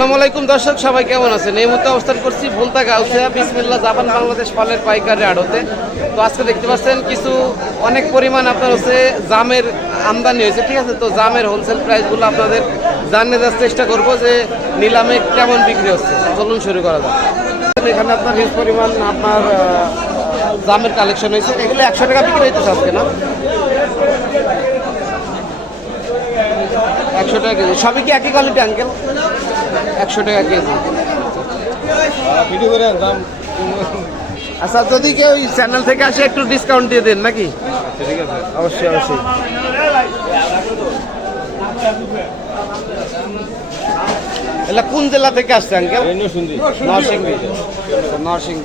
আসসালামু আলাইকুম দর্শক, সবাই কেমন আছেন? এই মুহূর্তে অবস্থান করছি ভুলতা গাউসিয়া বিসমিল্লা জাপান বাংলাদেশ ফলের পাইকারি আড়তে। তো আজকে দেখতে পাচ্ছেন কিছু অনেক পরিমাণ আপনার হচ্ছে জামের আমদানি হয়েছে, ঠিক আছে? তো জামের হোলসেল প্রাইসগুলো আপনাদের জানিয়ে দেওয়ার চেষ্টা করব যে নিলামে কেমন বিক্রি হচ্ছে। চলুন শুরু করা যাক। এখানে আপনার হিউজ পরিমাণ আপনার জামের কালেকশন হয়েছে। এগুলো একশো টাকা বিক্রি হইতেছে আজকে, না? একশো টাকা কেজি। সবই কি একই কোয়ালিটি আঙ্কেল একশো টাকা কেজি। আচ্ছা যদি কেউ চ্যানেল থেকে আসে একটু ডিসকাউন্ট দিয়ে দেন নাকি? অবশ্যই অবশ্যই। এটা কোন জেলা থেকে আসছে আঙ্কেল? নরসিংদী। নরসিংদী।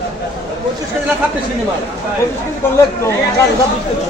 সিনেমায় পঁচিশ কেজি করলে ছাব্বিশ কেজি